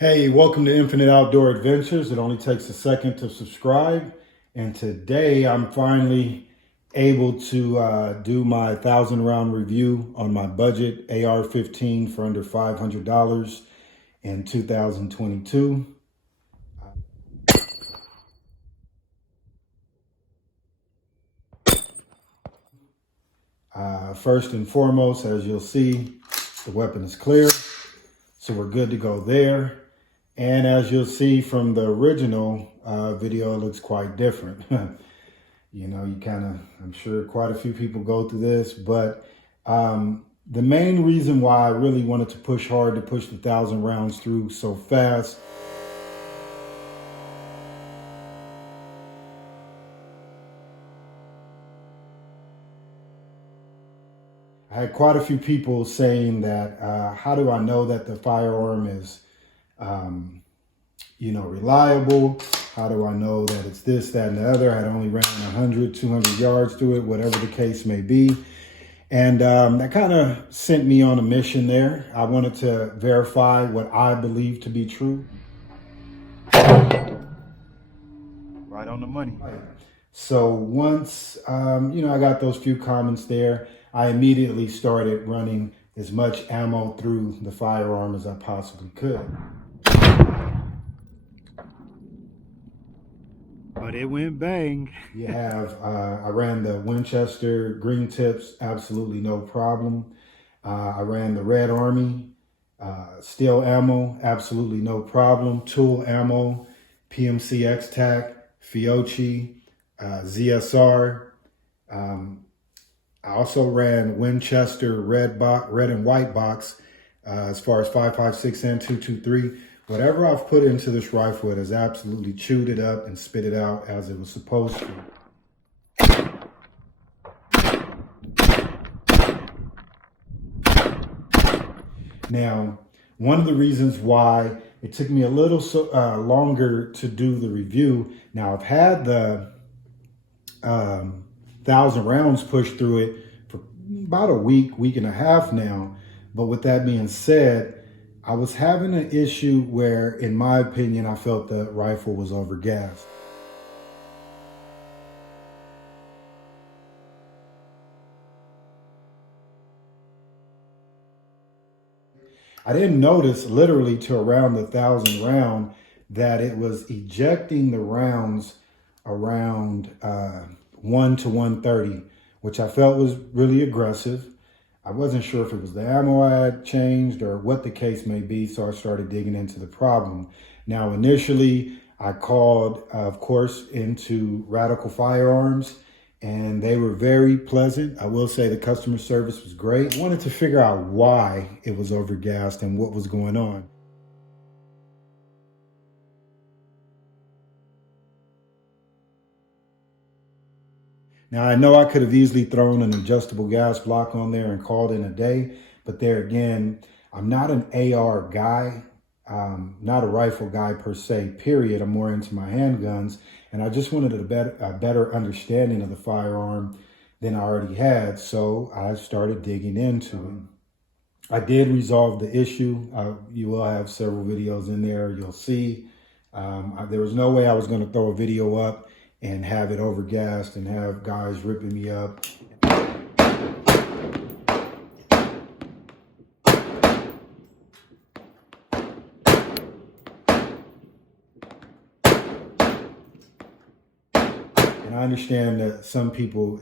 Hey, welcome to Infinite Outdoor Adventures. It only takes a second to subscribe. And today I'm finally able to do my 1,000 round review on my budget AR-15 for under $500 in 2022. First and foremost, as you'll see, the weapon is clear, so we're good to go there. And as you'll see from the original video, it looks quite different. You know, I'm sure quite a few people go through this, but the main reason why I really wanted to push hard to push the 1,000 rounds through so fast I had quite a few people saying that, how do I know that the firearm is, reliable? How do I know that it's this, that, and the other? I'd only ran 100, 200 yards through it, whatever the case may be. And that kind of sent me on a mission there. I wanted to verify what I believe to be true. Right on the money. So once, I got those few comments there, I immediately started running as much ammo through the firearm as I possibly could. But it went bang. I ran the Winchester green tips, absolutely no problem. I ran the Red Army, steel ammo, absolutely no problem. Tool ammo, PMC X-Tac, Fiocchi, ZSR. I also ran Winchester red and white box as far as 5.56 and 2.23. Whatever I've put into this rifle, it has absolutely chewed it up and spit it out as it was supposed to. Now, one of the reasons why it took me a little longer to do the review, now I've had the 1,000 rounds pushed through it for about a week and a half now. But with that being said, I was having an issue where, in my opinion, I felt the rifle was overgassed. I didn't notice literally to around the 1,000 round that it was ejecting the rounds around 1 to 130, which I felt was really aggressive. I wasn't sure if it was the ammo I had changed or what the case may be, so I started digging into the problem. Now, initially, I called, of course, into Radical Firearms, and they were very pleasant. I will say the customer service was great. I wanted to figure out why it was overgassed and what was going on. Now, I know I could have easily thrown an adjustable gas block on there and called in a day, but there again, I'm not an AR guy, not a rifle guy per se, period. I'm more into my handguns, and I just wanted a better understanding of the firearm than I already had, so I started digging into it. I did resolve the issue. You will have several videos in there, you'll see. There was no way I was going to throw a video up and have it overgassed and have guys ripping me up. And I understand that some people,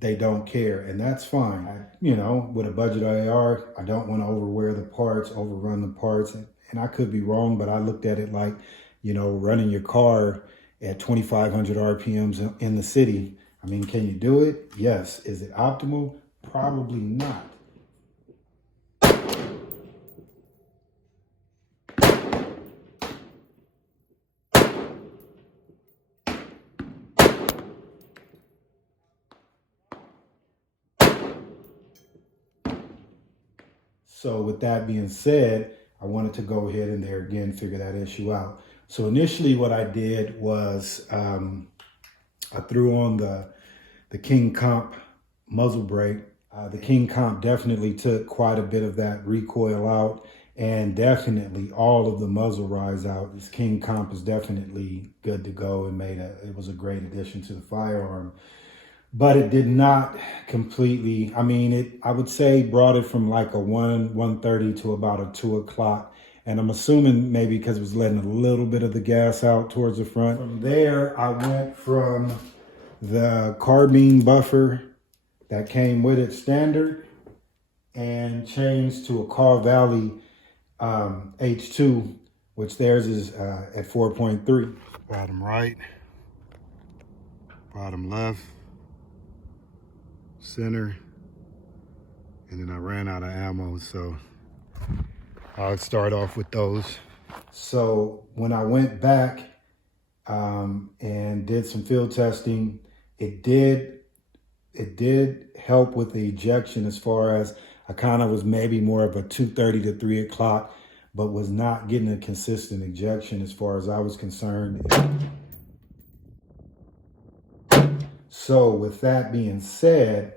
they don't care, and that's fine. With a budget AR, I don't want to overwear the parts, overrun the parts, and I could be wrong, but I looked at it like, running your car at 2,500 RPMs in the city. I mean, can you do it? Yes. Is it optimal? Probably not. So with that being said, I wanted to go ahead and there again, figure that issue out. So initially what I did was I threw on the King Comp muzzle brake. The King Comp definitely took quite a bit of that recoil out, and definitely all of the muzzle rise out. This King Comp is definitely good to go and it was a great addition to the firearm. But it did not completely, I mean, I would say brought it from like a 1:30 to about a 2 o'clock. And I'm assuming maybe because it was letting a little bit of the gas out towards the front. From there, I went from the carbine buffer that came with it standard and changed to a Carl Valley H2, which theirs is at 4.3. Bottom right, bottom left, center, and then I ran out of ammo, so I'll start off with those. So when I went back and did some field testing, it did help with the ejection, as far as I kind of was maybe more of a 2:30 to 3 o'clock, but was not getting a consistent ejection as far as I was concerned. So with that being said,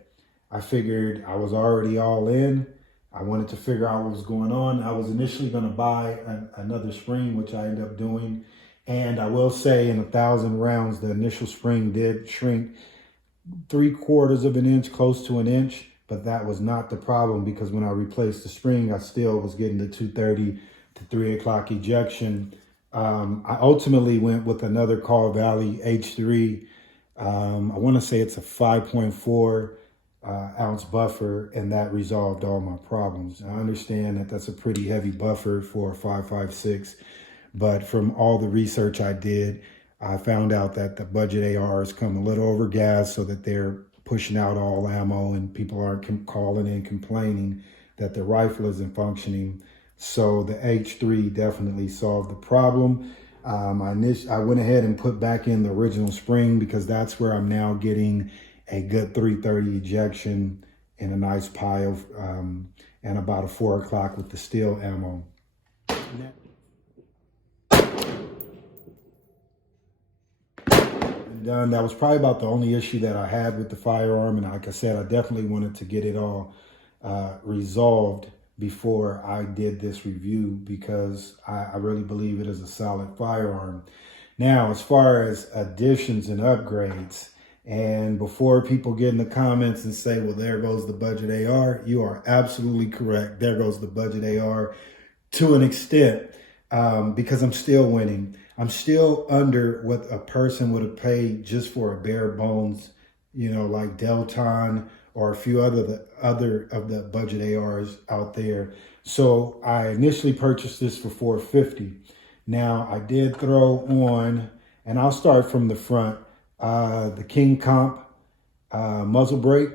I figured I was already all in. I wanted to figure out what was going on. I was initially going to buy another spring, which I ended up doing. And I will say, in 1,000 rounds, the initial spring did shrink 3/4 of an inch, close to an inch. But that was not the problem, because when I replaced the spring, I still was getting the 2:30 to 3 o'clock ejection. I ultimately went with another Carl Valley H3. I want to say it's a 5.4 ounce buffer, and that resolved all my problems. I understand that that's a pretty heavy buffer for a 5.56, but from all the research I did, I found out that the budget ARs come a little over gas, so that they're pushing out all ammo, and people aren't calling in complaining that the rifle isn't functioning. So the H3 definitely solved the problem. I went ahead and put back in the original spring, because that's where I'm now getting a good 3:30 ejection in a nice pile, and about a 4 o'clock with the steel ammo. Done. That was probably about the only issue that I had with the firearm, and like I said, I definitely wanted to get it all resolved before I did this review, because I really believe it is a solid firearm. Now, as far as additions and upgrades, and before people get in the comments and say, well, there goes the budget AR, you are absolutely correct. There goes the budget AR to an extent, because I'm still winning. I'm still under what a person would have paid just for a bare bones, like Delton or a few other of the budget ARs out there. So I initially purchased this for $450. Now I did throw on, and I'll start from the front, the King Comp muzzle brake,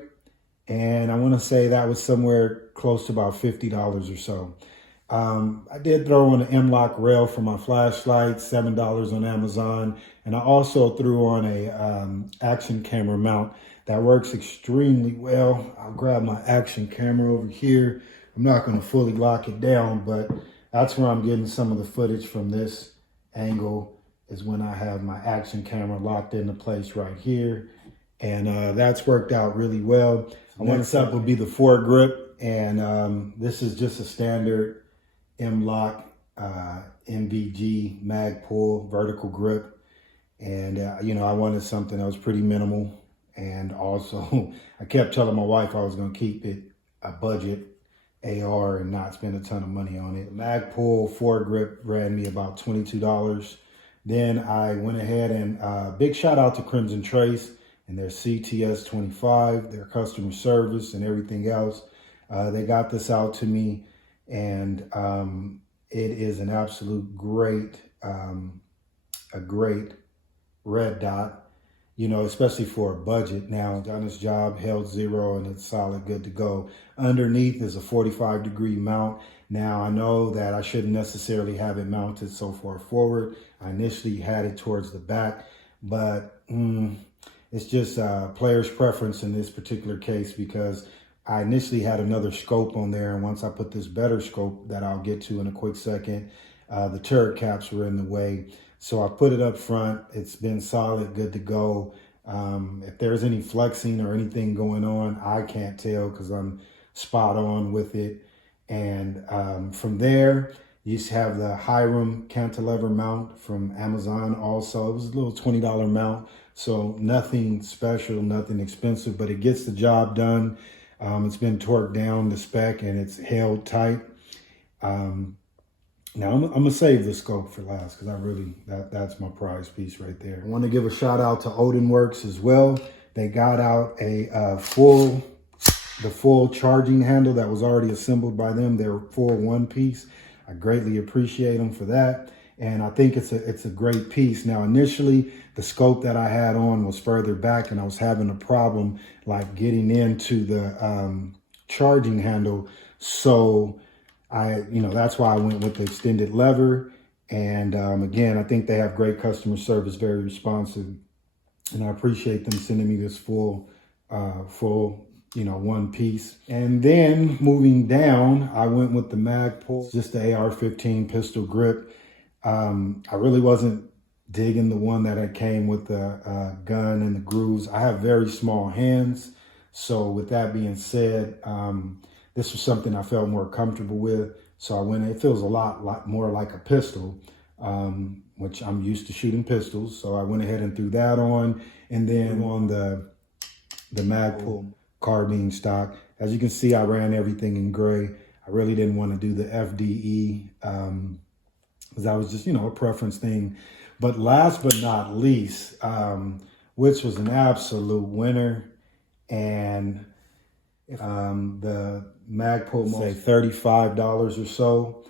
and I want to say that was somewhere close to about $50 or so. I did throw on an M-LOK rail for my flashlight, $7 on Amazon. And I also threw on a action camera mount that works extremely well. I'll grab my action camera over here. I'm not going to fully lock it down, but that's where I'm getting some of the footage from. This angle is when I have my action camera locked into place right here. And that's worked out really well. Next up would be the foregrip. And this is just a standard M-LOK MVG Magpul vertical grip. And, I wanted something that was pretty minimal. And also, I kept telling my wife I was going to keep it a budget AR and not spend a ton of money on it. Magpul foregrip ran me about $22. Then I went ahead and big shout out to Crimson Trace and their CTS 25, their customer service and everything else. They got this out to me. And it is an absolute great, a great red dot, especially for a budget. Now, done its job, held zero, and it's solid, good to go. Underneath is a 45-degree mount. Now, I know that I shouldn't necessarily have it mounted so far forward. I initially had it towards the back, but it's just player's preference in this particular case, because I initially had another scope on there, and once I put this better scope that I'll get to in a quick second, the turret caps were in the way. So I put it up front. It's been solid, good to go. If there's any flexing or anything going on, I can't tell because I'm spot on with it. And from there, you used to have the Hiram cantilever mount from Amazon also. It was a little $20 mount. So nothing special, nothing expensive, but it gets the job done. It's been torqued down to spec and it's held tight. Now I'm gonna save the scope for last because I really, that's my prize piece right there. I want to give a shout out to Odin Works as well. They got out a the full charging handle that was already assembled by them. They're full one piece. I greatly appreciate them for that. And I think it's a great piece. Now, initially, the scope that I had on was further back and I was having a problem like getting into the charging handle. So that's why I went with the extended lever. And again, I think they have great customer service, very responsive. And I appreciate them sending me this full one piece. And then moving down, I went with the Magpul, just the AR-15 pistol grip. I really wasn't digging the one that it came with the gun and the grooves. I have very small hands. So with that being said, this was something I felt more comfortable with. So it feels a lot more like a pistol, which I'm used to shooting pistols. So I went ahead and threw that on. And then on the Magpul carbine stock, as you can see, I ran everything in gray. I really didn't want to do the FDE because that was just, a preference thing. But last but not least, which was an absolute winner, and the Magpul, say $35 or so.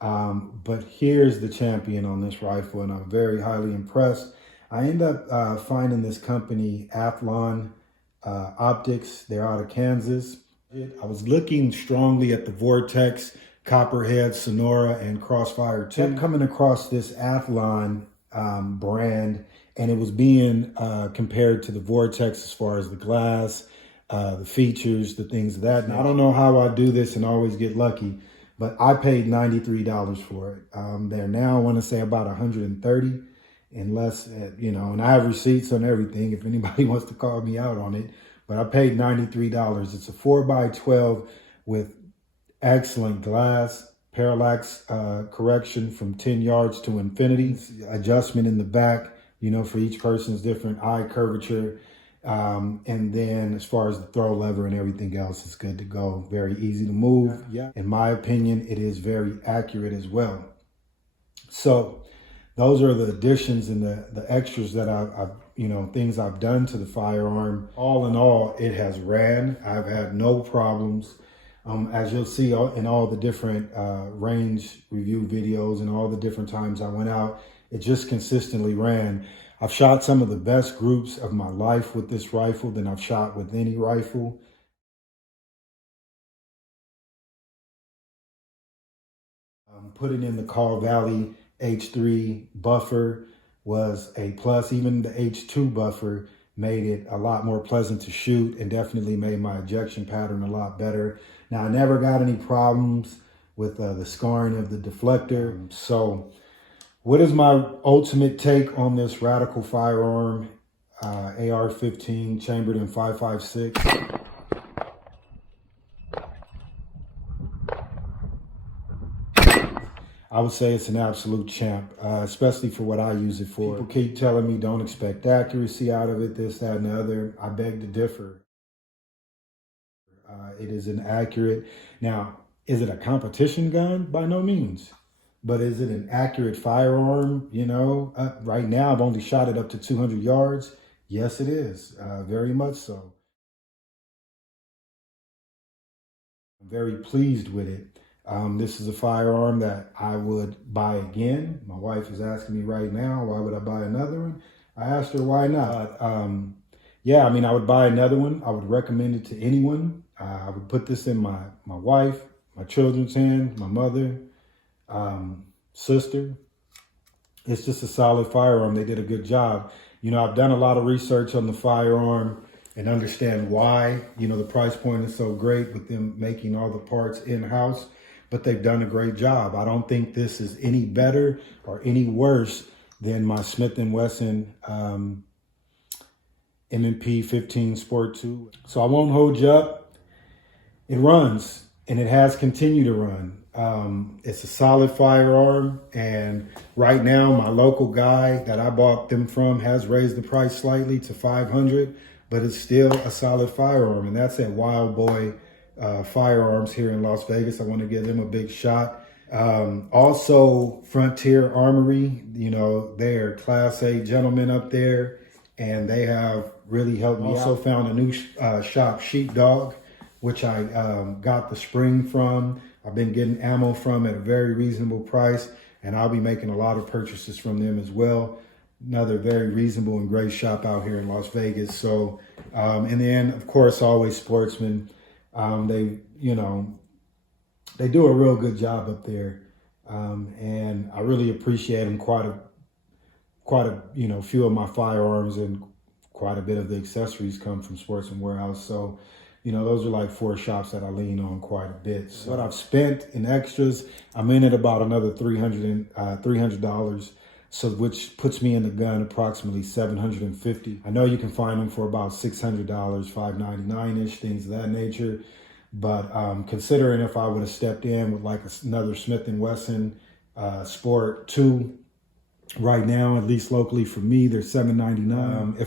But here's the champion on this rifle, and I'm very highly impressed. I end up finding this company, Athlon Optics. They're out of Kansas. I was looking strongly at the Vortex, Copperhead, Sonora, and Crossfire 2. I'm coming across this Athlon brand, and it was being compared to the Vortex as far as the glass, the features, the things of that. Now, I don't know how I do this and always get lucky, but I paid $93 for it. They're now, I want to say, about $130, unless, and I have receipts on everything if anybody wants to call me out on it. But I paid $93. It's a 4x12 with excellent glass, parallax correction from 10 yards to infinity, adjustment in the back, for each person's different eye curvature. And then as far as the throw lever and everything else, it's good to go. Very easy to move. Yeah. In my opinion, it is very accurate as well. So those are the additions and the extras that I've things I've done to the firearm. All in all, it has ran. I've had no problems. As you'll see in all the different range review videos and all the different times I went out, it just consistently ran. I've shot some of the best groups of my life with this rifle than I've shot with any rifle. Putting in the Call Valley H3 buffer was a plus. Even the H2 buffer made it a lot more pleasant to shoot and definitely made my ejection pattern a lot better. Now, I never got any problems with the scarring of the deflector. So what is my ultimate take on this radical firearm, AR-15 chambered in 5.56? I would say it's an absolute champ, especially for what I use it for. People keep telling me don't expect accuracy out of it, this, that, and the other. I beg to differ. It is an accurate. Now, is it a competition gun? By no means. But is it an accurate firearm? Right now I've only shot it up to 200 yards. Yes, it is. Very much so. I'm very pleased with it. This is a firearm that I would buy again. My wife is asking me right now, why would I buy another one? I asked her, why not? Yeah, I would buy another one. I would recommend it to anyone. I would put this in my wife, my children's hands, my mother, sister. It's just a solid firearm. They did a good job. I've done a lot of research on the firearm and understand why, the price point is so great with them making all the parts in-house, but they've done a great job. I don't think this is any better or any worse than my Smith & Wesson M&P 15 Sport 2. So I won't hold you up. It runs. and it has continued to run. It's a solid firearm, and right now my local guy that I bought them from has raised the price slightly to $500, but it's still a solid firearm, and that's at Wild Boy Firearms here in Las Vegas. I want to give them a big shot. Also, Frontier Armory, you know, they're Class A gentlemen up there, and they have really helped me. Also found a new shop, Sheepdog, which I got the spring from. I've been getting ammo from at a very reasonable price, and I'll be making a lot of purchases from them as well. Another very reasonable and great shop out here in Las Vegas. So, and then of course, always Sportsman. They, you know, they do a real good job up there, and I really appreciate them. Quite a you know, few of my firearms and quite a bit of the accessories come from Sportsman Warehouse. So, you know, those are like 4 shops that I lean on quite a bit. So what I've spent in extras, I'm in at about another $300, so which puts me in the gun approximately $750. I know you can find them for about $600, $599-ish, things of that nature. But considering if I would have stepped in with like another Smith & Wesson Sport 2, right now, at least locally for me, they're $799.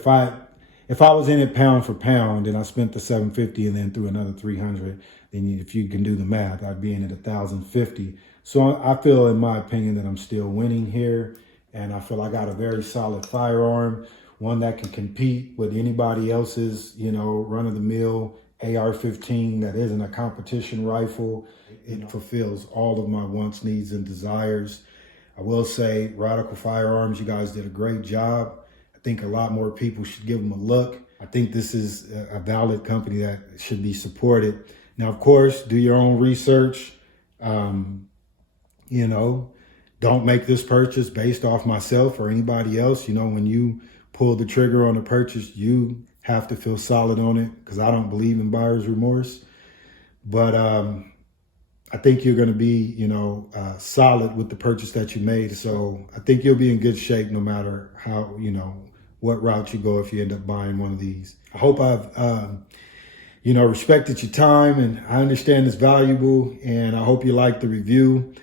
If I was in it pound for pound and I spent the $750 and then threw another $300, then if you can do the math, I'd be in at $1,050. So I feel, in my opinion, that I'm still winning here, and I feel I got a very solid firearm, one that can compete with anybody else's, you know, run-of-the-mill AR-15 that isn't a competition rifle. It fulfills all of my wants, needs, and desires. I will say, Radical Firearms, you guys did a great job. I think a lot more people should give them a look. I think this is a valid company that should be supported. Now, of course, do your own research. You know, don't make this purchase based off myself or anybody else. You know, when you pull the trigger on a purchase, you have to feel solid on it, because I don't believe in buyer's remorse. But I think you're going to be, you know, solid with the purchase that you made. So I think you'll be in good shape no matter how, you know, what route you go if you end up buying one of these. I hope I've, you know, respected your time, and I understand it's valuable, and I hope you like the review.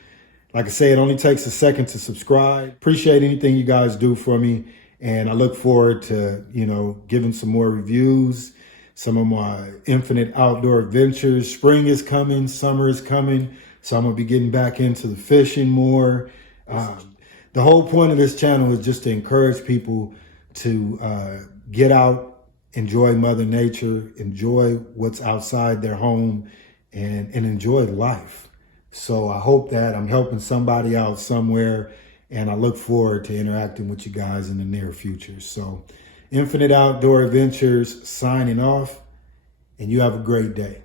Like I say, it only takes a second to subscribe. Appreciate anything you guys do for me, and I look forward to, you know, giving some more reviews, some of my infinite outdoor adventures. Spring is coming, summer is coming, so I'm gonna be getting back into the fishing more. The whole point of this channel is just to encourage people to get out, enjoy Mother Nature, enjoy what's outside their home, and enjoy life. So I hope that I'm helping somebody out somewhere, and I look forward to interacting with you guys in the near future. So Infinite Outdoor Adventures signing off, and you have a great day.